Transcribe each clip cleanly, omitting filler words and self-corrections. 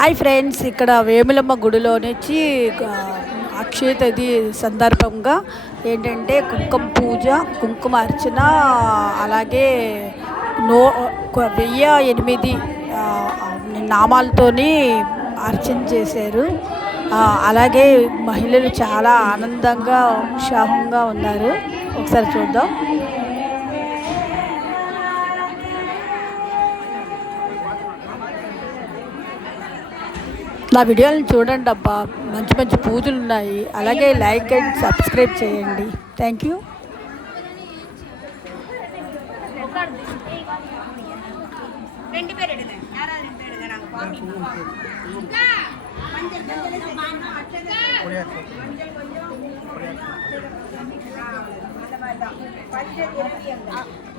Hi friends, ఇక్కడ వేములమ్మ గుడిలో నుంచి అక్షయ తది సందర్భంగా ఏంటంటే కుంకుమ పూజ, కుంకుమ అర్చన, అలాగే నో 1008 నామాలతోని అర్చన చేశారు. అలాగే మహిళలు చాలా ఆనందంగా ఉత్సాహంగా ఉన్నారు. ఒకసారి చూద్దాం. నా వీడియోలను చూడండి అబ్బా, మంచి మంచి పూజలు ఉన్నాయి. అలాగే లైక్ అండ్ సబ్స్క్రైబ్ చేయండి. Thank you.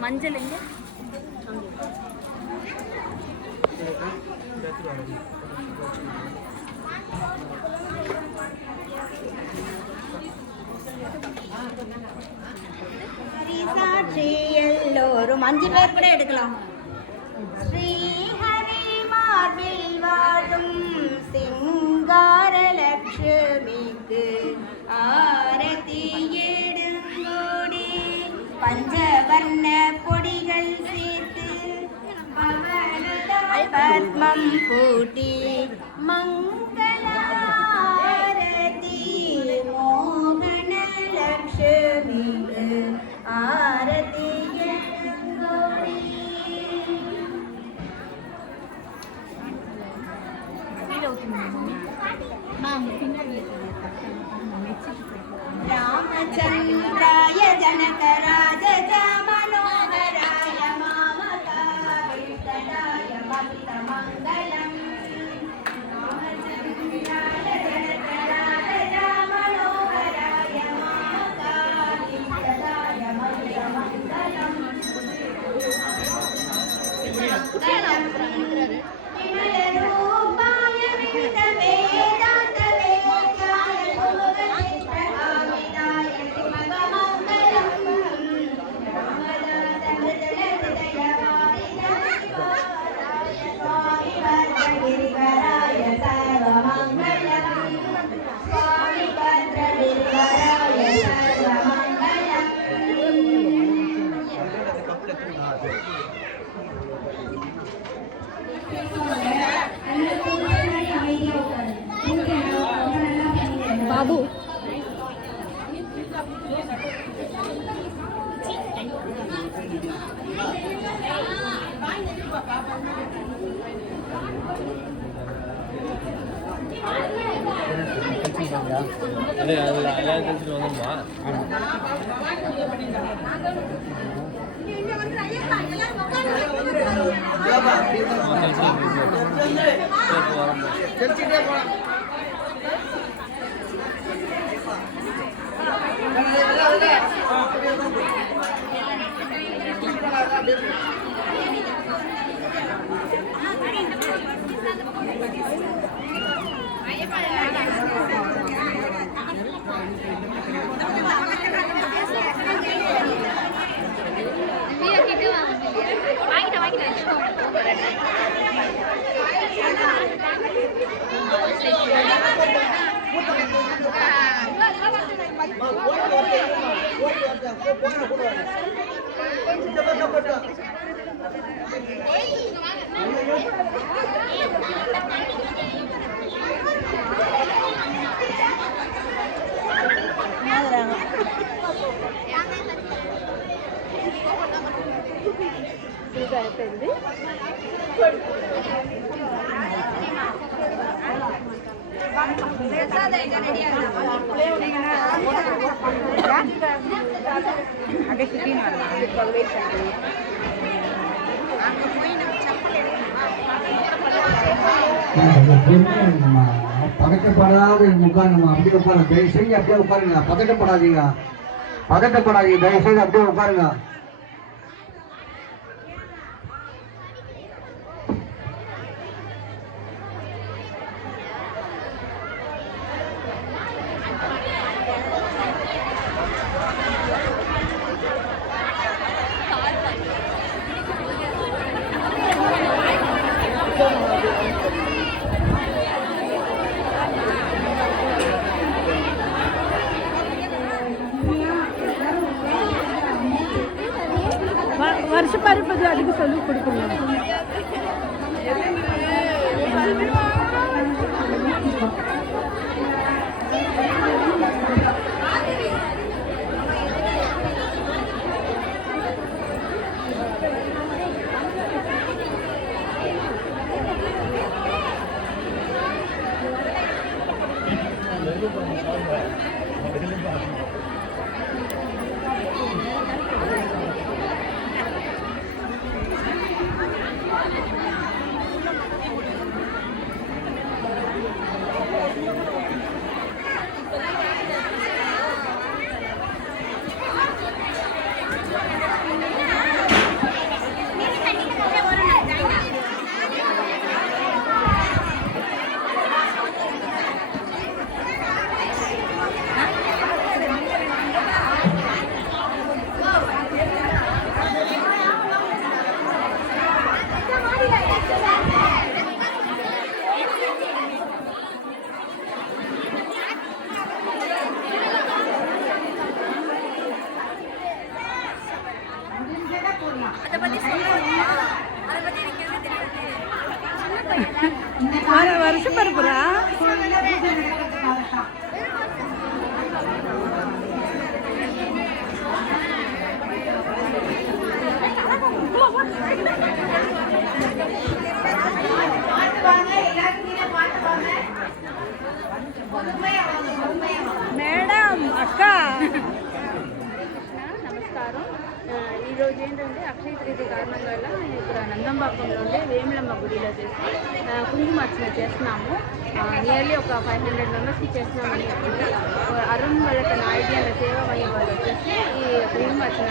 மஞ்சள் எல்லோரும் 5 பேர் கூட எடுக்கலாம். ஸ்ரீஹரி மார்பில் வாழும் சிங்கார லட்சுமிக்கு ஆரதி எடுங்கோடி, பஞ்சவர்ண பொடிகள் சேர்த்து பத்மம் பூட்டி மங்கள ஆரதி மோகன லட்சுமிக்கு ஆரதி எடுங்கோடி. ராமச்சந்திராய ஜனகராஜ மனோகராய மாமகாய மங்களம். ராமச்சந்திராய ஜனகராஜ மனோகராய மாமகாய மங்களம். బాబు అదే అలా తెలిసి వదమ్మా. అయిపోయింది. అదే సిటీ பதட்டப்படாத உட்காருங்கம்மா, அப்படியே உட்காருங்க. தயவு செஞ்சு அப்படியே உட்காருங்க, பதட்டப்படாதீங்க, பதட்டப்படாதீங்க, தயவு செய்து அப்படியே உட்காருங்க. எப்படி அதுக்கு சொல்லி கொடுக்கணும். வருஷம் பருப்புறா మేడం అక్క నమస్కారం. ఈరోజు ఏంటంటే అక్షయ తృతీయ కారణంగా మేము ఇక్కడ నందంబాకంలో ఉండే వేములమ్మ గుడిలో చేసి కుంకుమార్చన చేస్తున్నాము. నియర్లీ ఒక 500 మెంబర్స్కి చేస్తున్నామని చెప్పి అరుణ్ వాళ్ళకి నాయుడు అనే సేవామయ్య వాళ్ళు వచ్చేసి ఈ కుంకుమార్చన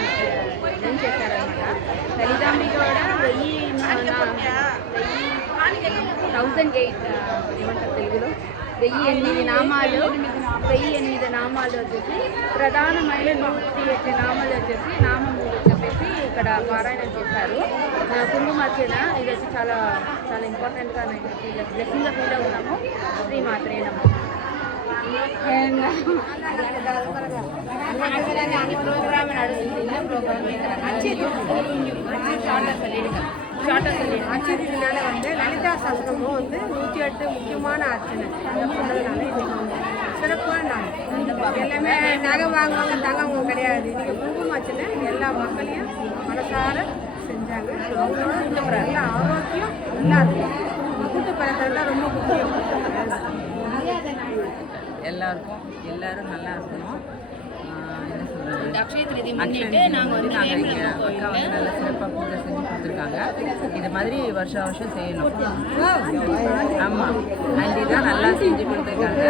ఏం చేశారనమాట. లలితాంబిక కూడా 1008 ఏమంటారు తెలుగులో 1008 నామాలు వచ్చేసి ప్రధానమైన 108 నామాలు వచ్చేసి నామములు చెప్పేసి ఇక్కడ పారాయణం చేశారు. కుంకుమార్చన ఇది వచ్చి చాలా చాలా ఇంపార్టెంట్గా బ్లెస్సింగ్గా ఫీల్ అవుతున్నాము. శ్రీమాత్రే నమః. ప్రోగ్రామ్ నడుస్తుంది. ஆச்சரியத்தினால லலிதா சஸ்திரமும் 108 முக்கியமான அர்ச்சனை. அந்த பண்ணதுனால இது சிறப்பான நாள். எல்லாமே நகை வாங்குவாங்க தங்கவங்க கிடையாது. இன்றைக்கி குங்குமார்ச்சனை எல்லா மக்களையும் மனசார செஞ்சாங்க. அவங்களோட எல்லா ஆரோக்கியம் நல்லா இருக்கும். கூட்டு பழக்கம் ரொம்ப முக்கியம். எல்லாரும் நல்லா இருக்கணும். என்ன சொல்கிறது, அக்ஷய திருதி முன்னிட்டு நாங்கள் வந்து அக்கா வந்து நல்லா சிறப்பாக பூஜை செஞ்சு கொடுத்துருக்காங்க. இது மாதிரி வருஷம் செய்யணும். ஆமாம், ஆண்டி தான் நல்லா செஞ்சு கொடுத்துருக்காங்க.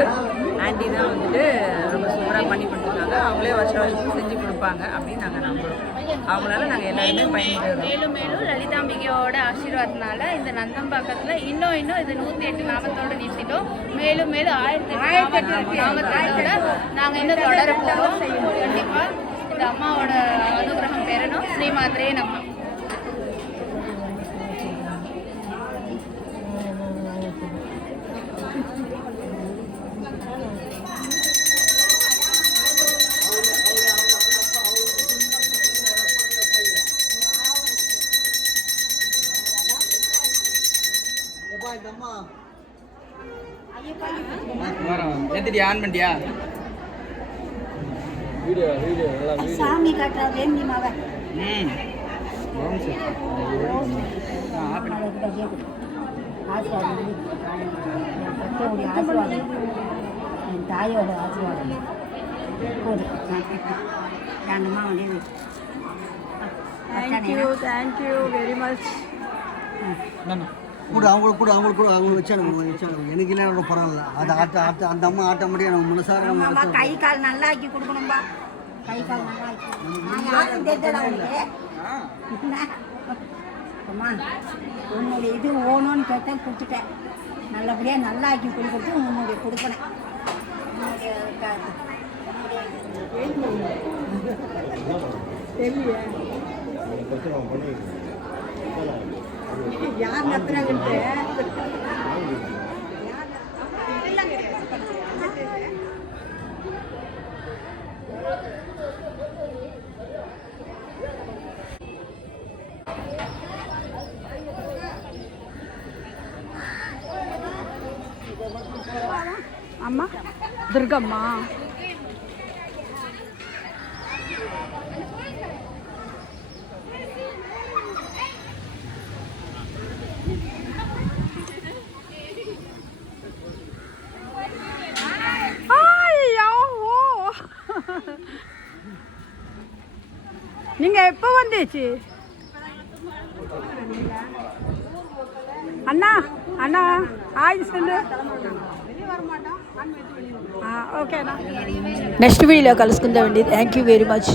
ஆண்டி தான் வந்துட்டு ரொம்ப சூப்பராக பண்ணி கொடுத்துருக்காங்க. அவங்களே வருஷம் செஞ்சு கொடுப்பாங்க அப்படின்னு நாங்கள் நம்புகிறோம். அவங்களால நாங்கள் எல்லாருமே பயன்படுறோம். மேலும் லலிதாம்பிகையோட ஆசீர்வாதத்தினால இந்த நந்தம்பாக்கத்தில் இன்னும் இது 108 நாமத்தோடு நிறுத்திட்டோம். மேலும் 1008 நாமத்தோட நாங்கள் இன்னும் தொடர போகிறோம். கண்டிப்பாக இந்த அம்மாவோட அனுகிரகம் பெறணும். ஸ்ரீமாத்ரே நம்ம எந்திரி ஆன் பண்ணியா வீடியோ நல்லா வீடியோ சாமி காட்டுறா வேண்டி மாவ ஆசீர்வாதம் என் தாயோட ஆசீர்வாதம் ரெண்டுமா வந்து தேங்க்யூ வெரி மச். அவங்களுக்கு வச்சாங்க எனக்கு இல்லை பரவாயில்ல. அது அந்த அம்மா ஆட்டோமேட்டிக்காக நம்ம மனசார கை கால் நல்லா ஆக்கி கொடுக்கணும்பா. கை கால் நல்லா ஆக்கி யாரும் தெரிஞ்சடா அம்மா உன்னுடைய இது ஓணும்னு கேட்டேன், கொடுத்துட்டேன். நல்லபடியாக நல்லா ஆக்கி கொடுக்குறது உன்னுடைய கொடுக்கணும். யார் நடத்துறாங்கன்ட்டு அம்மா துர்கம்மா. நீங்கள் எப்போ வந்துச்சு அண்ணா? அண்ணா ஆய் சொல்லு. ఓకేనా? నెక్స్ట్ వీడియో కలుసుకుందామండి. Thank you very much.